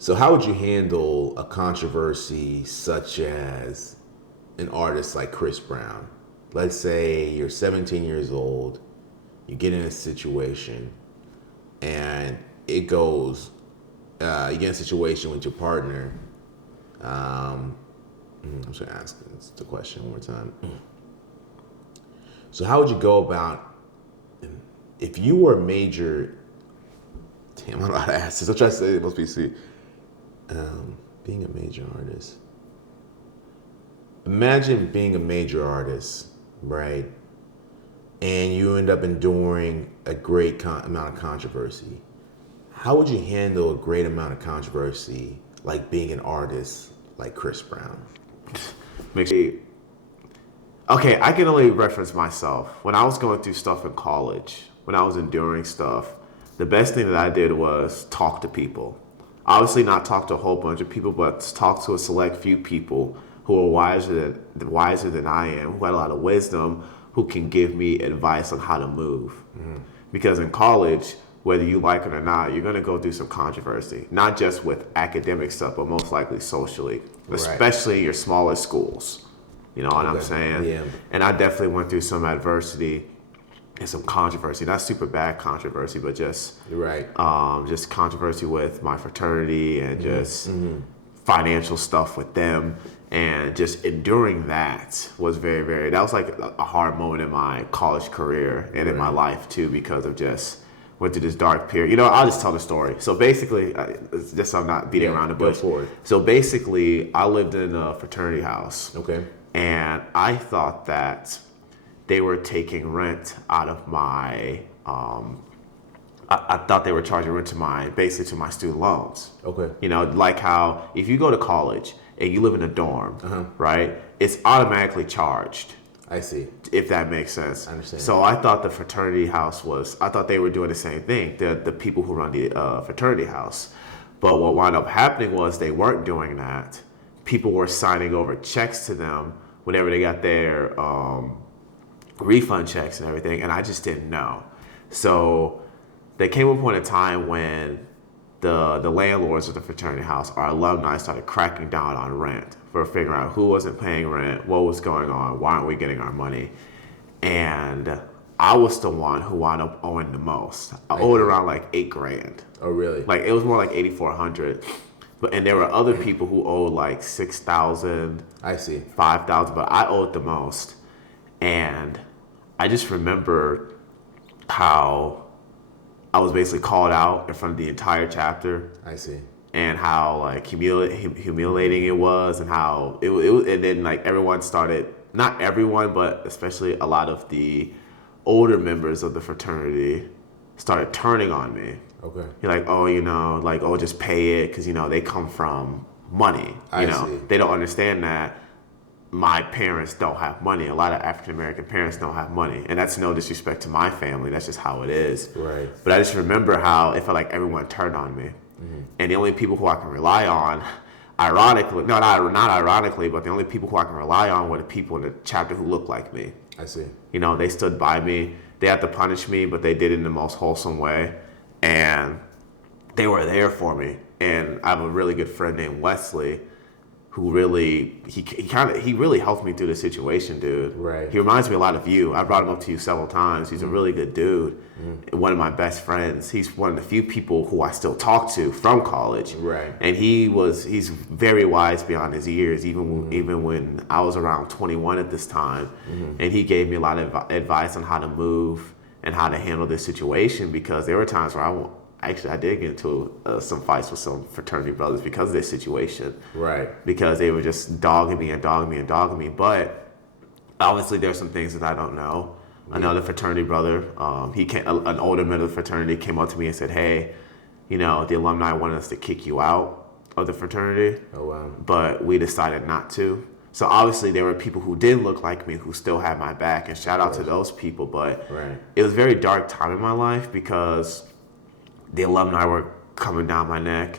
So how would you handle a controversy such as an artist like Chris Brown? Let's say you're 17 years old, you get in a situation, and it goes, you get in a situation with your partner. I'm just gonna ask the question one more time. So how would you go about if you were a major? Damn, I don't know how to ask this. I'm trying to say it must be see. Being a major artist. Imagine being a major artist, right? And you end up enduring a great amount of controversy. How would you handle a great amount of controversy, like being an artist like Chris Brown? Okay, I can only reference myself. When I was going through stuff in college, when I was enduring stuff, the best thing that I did was talk to people. Obviously not talk to a whole bunch of people, but talk to a select few people who are wiser than I am, who had a lot of wisdom, who can give me advice on how to move. Mm-hmm. Because in college, whether you like it or not, you're going to go through some controversy, not just with academic stuff, but most likely socially, especially in your smaller schools. You know what I'm saying? Yeah. And I definitely went through some adversity and some controversy, not super bad controversy, but just just controversy with my fraternity and just financial stuff with them. And just enduring that was that was like a hard moment in my college career and in my life too, because of just went through this dark period. You know, I'll just tell the story. So basically, just so I'm not beating around the bush. So basically, I lived in a fraternity house. Okay. And I thought that they were taking rent out of my, I thought they were charging rent to basically to my student loans. Okay. You know, like how if you go to college and you live in a dorm, right, it's automatically charged. I see. If that makes sense. I understand. So I thought the fraternity house I thought they were doing the same thing, the people who run the fraternity house. But what wound up happening was they weren't doing that. People were signing over checks to them whenever they got their refund checks and everything, and I just didn't know. So there came a point in time when the landlords of the fraternity house, our alumni, started cracking down on rent for figuring out who wasn't paying rent, what was going on, why aren't we getting our money. And I was the one who wound up owing the most. I owed around like $8,000. Oh, really? Like it was more like $8,400. And there were other people who owed like $6,000. I see. $5,000, but I owed the most. And I just remember how I was basically called out in front of the entire chapter. I see. And how like humiliating it was, and how it and then like everyone started, not everyone, but especially a lot of the older members of the fraternity started turning on me. Okay. You're like, oh, you know, like, oh, just pay it, because, you know, they come from money. You know, see. They don't understand that my parents don't have money. A lot of African American parents don't have money, and that's no disrespect to my family. That's just how it is. Right. But I just remember how it felt like everyone turned on me, and the only people who I can rely on, ironically, not ironically, but the only people who I can rely on were the people in the chapter who looked like me. I see. You know, they stood by me. They had to punish me, but they did it in the most wholesome way. And they were there for me. And I have a really good friend named Wesley, who really, he really helped me through the situation, dude. Right. He reminds me a lot of you. I brought him up to you several times. He's a really good dude. One of my best friends. He's one of the few people who I still talk to from college. Right. And he's very wise beyond his years, even when I was around 21 at this time. And he gave me a lot of advice on how to move and how to handle this situation, because there were times where I did get into some fights with some fraternity brothers because of this situation. Right. Because they were just dogging me. But obviously there's some things that I don't know. Another fraternity brother, an older member of the fraternity came up to me and said, hey, you know, the alumni wanted us to kick you out of the fraternity. Oh, wow. But we decided not to. So obviously there were people who did look like me who still had my back, and shout out to those people. But it was a very dark time in my life, because the alumni were coming down my neck.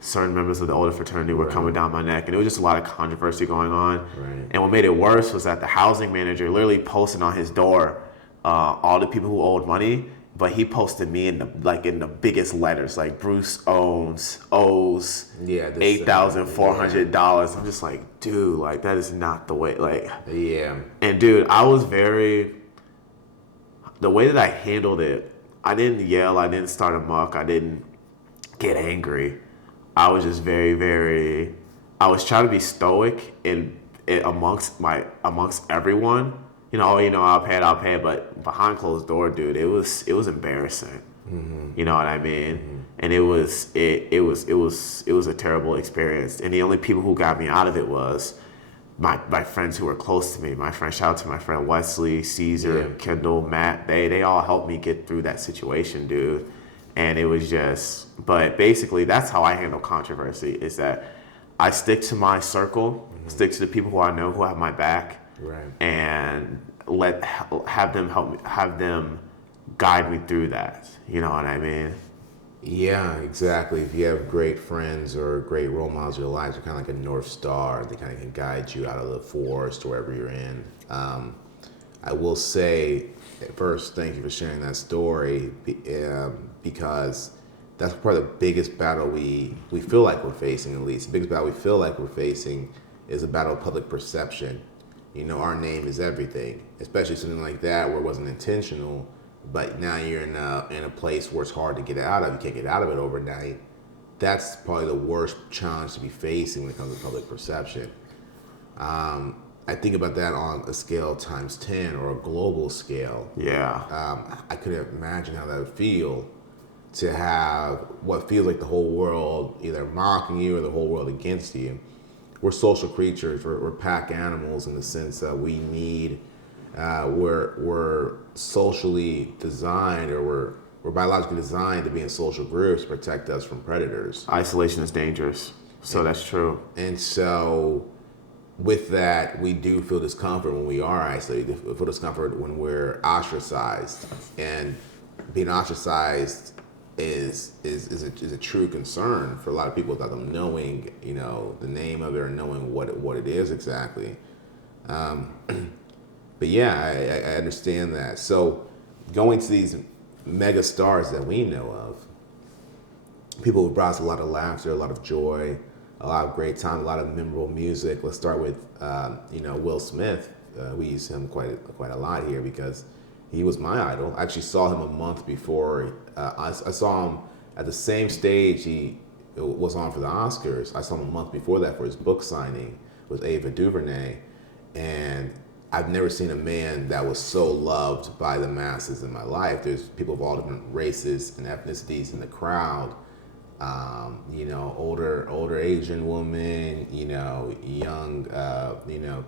Certain members of the older fraternity were coming down my neck, and it was just a lot of controversy going on. And what made it worse was that the housing manager literally posted on his door all the people who owed money, but he posted me in the biggest letters, like Bruce owes Yeah, $8,400. I'm just like, dude, like that is not the way. Like, yeah, and dude, the way that I handled it, I didn't yell, I didn't start a muck, I didn't get angry. I was just I was trying to be stoic amongst everyone. I'll pay, but behind closed door, dude, it was embarrassing. You know what I mean? And it was a terrible experience. And the only people who got me out of it was my friends who were close to me. Shout out to my friend Wesley, Caesar, Kendall, Matt. They all helped me get through that situation, dude. And it was but basically that's how I handle controversy, is that I stick to my circle, stick to the people who I know who have my back, right, and have them guide me through that. You know what I mean? yeah, exactly. If you have great friends or great role models in your lives, they're kind of like a North Star. They kind of can guide you out of the forest or wherever you're in. I will say, first, thank you for sharing that story, because that's probably the biggest battle we feel like we're facing, at least. The biggest battle we feel like we're facing is a battle of public perception. Our name is everything, especially something like that where it wasn't intentional, but now you're in a place where it's hard to get out of. You can't get out of it overnight. That's probably the worst challenge to be facing when it comes to public perception. I think about that on a scale times 10 or a global scale. Yeah. I couldn't imagine how that would feel to have what feels like the whole world either mocking you or the whole world against you. We're social creatures. We're pack animals in the sense that we need. We're socially designed, or we're biologically designed to be in social groups to protect us from predators. Isolation is dangerous. So that's true. And so, with that, we do feel discomfort when we are isolated. We feel discomfort when we're ostracized, and being ostracized is a true concern for a lot of people without them knowing, the name of it or knowing what it is exactly. But yeah, I understand that. So going to these mega stars that we know of, people who brought us a lot of laughter, a lot of joy, a lot of great time, a lot of memorable music. Let's start with Will Smith. We use him quite a lot here because he was my idol. I actually saw him a month before. I saw him at the same stage he was on for the Oscars. I saw him a month before that for his book signing with Ava DuVernay. And I've never seen a man that was so loved by the masses in my life. There's people of all different races and ethnicities in the crowd. Older Asian women, young,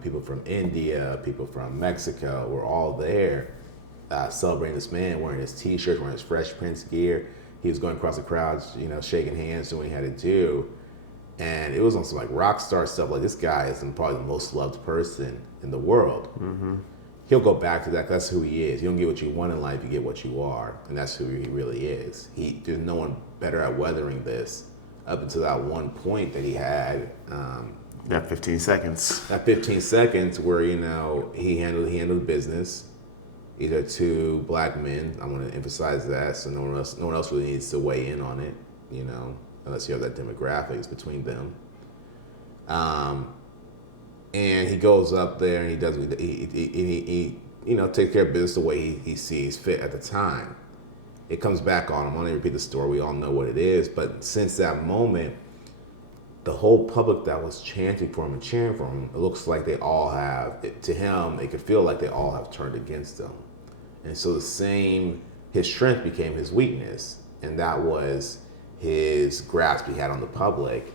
people from India, people from Mexico were all there celebrating this man, wearing his t-shirts, wearing his Fresh Prince gear. He was going across the crowd, shaking hands, doing what he had to do. And it was on some like rock star stuff. Like, this guy is probably the most loved person in the world. Mm-hmm. He'll go back to that. That's who he is. You don't get what you want in life, you get what you are. And that's who he really is. There's no one better at weathering this up until that one point that he had. That 15 seconds. That 15 seconds where, he handled business. Either two black men. I want to emphasize that, so no one else really needs to weigh in on it, unless you have that demographics between them. And he goes up there and he does he takes care of business the way he sees fit at the time. It comes back on him. I'm gonna repeat the story. We all know what it is, but since that moment, the whole public that was chanting for him and cheering for him, it looks like they all have, to him, it could feel like they all have turned against him. And so his strength became his weakness, and that was his grasp he had on the public.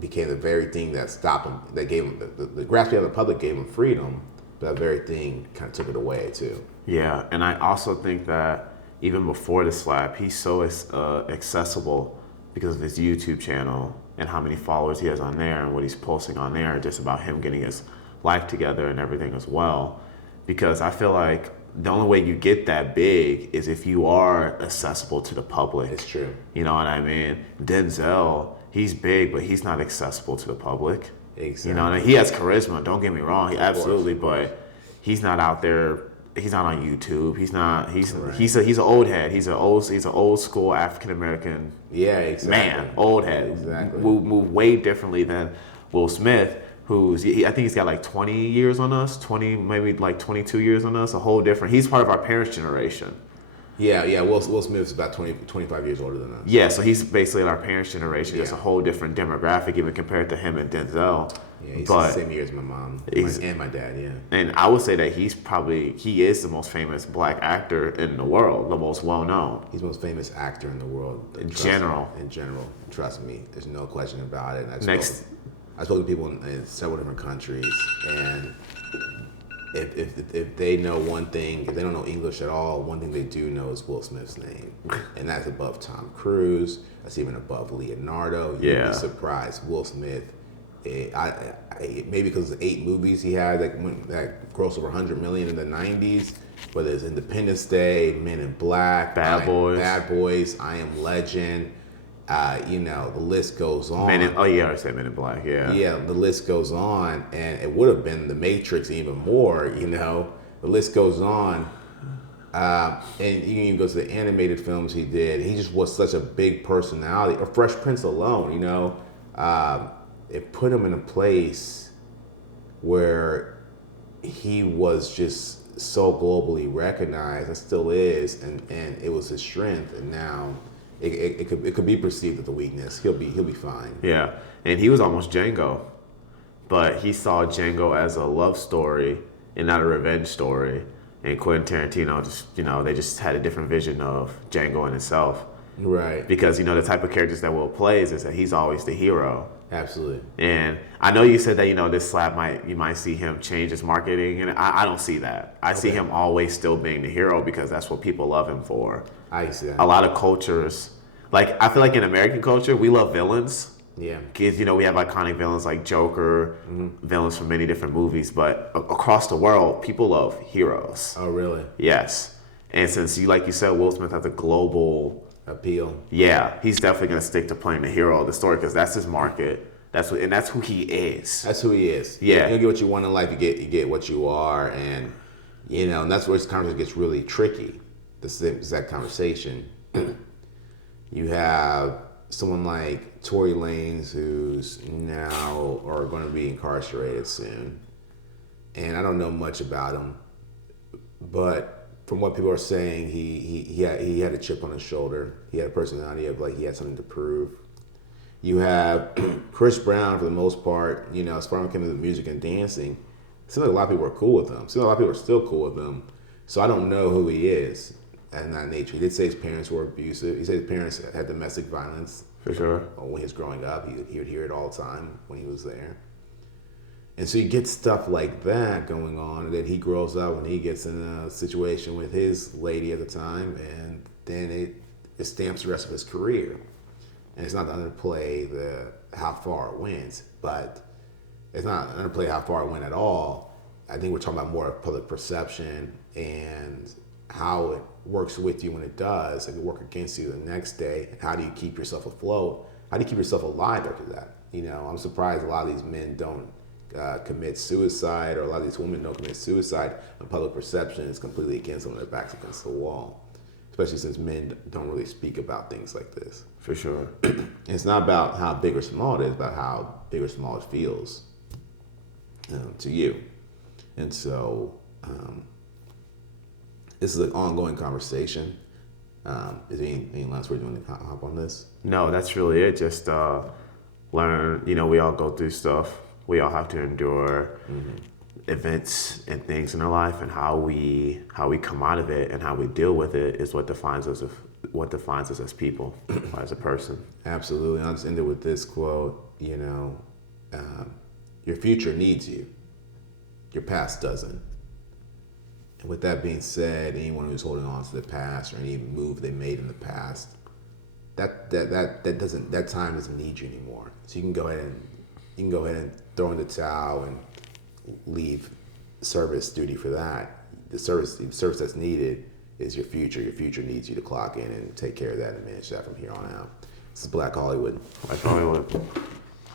Became the very thing that stopped him, that gave him, the grasp he had on the public gave him freedom, but that very thing kind of took it away too. Yeah, and I also think that even before the slap, he's so accessible because of his YouTube channel and how many followers he has on there and what he's posting on there, just about him getting his life together and everything as well. Because I feel like the only way you get that big is if you are accessible to the public. It's true. You know what I mean? Denzel, he's big, but he's not accessible to the public. Exactly. He has charisma, don't get me wrong, absolutely, but he's not out there He's not on YouTube. He's not. He's Right. he's an old head. He's an old school African American Yeah, exactly. man. Old head. Exactly. Move way differently than Will Smith, I think he's got like 20 years on us, 20 maybe like 22 years on us. A whole different. He's part of our parents' generation. Yeah. Will Smith's about 25 years older than us. Yeah, so he's basically our parents' generation. Just a Yeah. whole different demographic, even compared to him and Denzel. Yeah, he's But the same year as my mom and my dad. Yeah. and I would say that he is the most famous black actor in the world, the most well known. He's the most famous actor in the world. In general. In general. Trust me. There's no question about it. I spoke to people in several different countries, and if they know one thing, if they don't know English at all, one thing they do know is Will Smith's name. And that's above Tom Cruise. That's even above Leonardo. You'd be surprised. Will Smith, maybe because of the 8 movies he had that grossed over 100 million in the 90s, whether it's Independence Day, Men in Black, Bad Boys, I Am Legend, the list goes on. I said Men in Black, yeah. Yeah, the list goes on, and it would have been The Matrix even more, the list goes on. And you can even go to the animated films he did. He just was such a big personality. Or Fresh Prince alone, it put him in a place where he was just so globally recognized, and still is, and it was his strength, and now it could be perceived as a weakness. He'll be fine. Yeah, and he was almost Django, but he saw Django as a love story and not a revenge story. And Quentin Tarantino they just had a different vision of Django in itself. Right. Because the type of characters that Will plays is that he's always the hero. Absolutely. And I know you said that this slap you might see him change his marketing, and I don't see that. I see him always still being the hero because that's what people love him for. I see that. A lot of cultures, I feel like in American culture, we love villains. Yeah. Kids, we have iconic villains like Joker, villains from many different movies, but across the world, people love heroes. Oh, really? Yes. And since like you said, Will Smith has a global appeal. Yeah, he's definitely going to stick to playing the hero of the story because that's his market. That's who he is. That's who he is. Yeah. You don't get what you want in life, you get what you are, and and that's where this conversation gets really tricky. This exact conversation. You have someone like Tory Lanez, who's now are going to be incarcerated soon, and I don't know much about him, but from what people are saying, he had a chip on his shoulder. He had a personality of he had something to prove. You have Chris Brown, for the most part, as far as it came to the music and dancing, it seems like a lot of people are cool with him. It seems like a lot of people are still cool with him. So I don't know who he is in that nature. He did say his parents were abusive. He said his parents had domestic violence. For sure. When he was growing up, he would hear it all the time when he was there. And so you get stuff like that going on, and then he grows up and he gets in a situation with his lady at the time, and then it stamps the rest of his career. And it's not to underplay how far it went, but it's not to underplay how far it went at all. I think we're talking about more of public perception and how it works with you when it does. It can work against you the next day. And how do you keep yourself afloat? How do you keep yourself alive after that? I'm surprised a lot of these men don't commit suicide, or a lot of these women don't commit suicide when public perception is completely against them and their backs against the wall. Especially since men don't really speak about things like this. For sure. It's not about how big or small it is, but how big or small it feels to you. And so this is an ongoing conversation. Is there any last words you want to hop on this? No, that's really it. Just learn, we all go through stuff. We all have to endure events and things in our life, and how we come out of it and how we deal with it is what defines us as people, as a person. Absolutely. I'll just end it with this quote. Your future needs you. Your past doesn't. And with that being said, anyone who's holding on to the past or any move they made in the past, that time doesn't need you anymore. So you can go ahead and throw in the towel and leave service duty for that. The service that's needed is your future. Your future needs you to clock in and take care of that and manage that from here on out. This is Black Hollywood. Black Hollywood.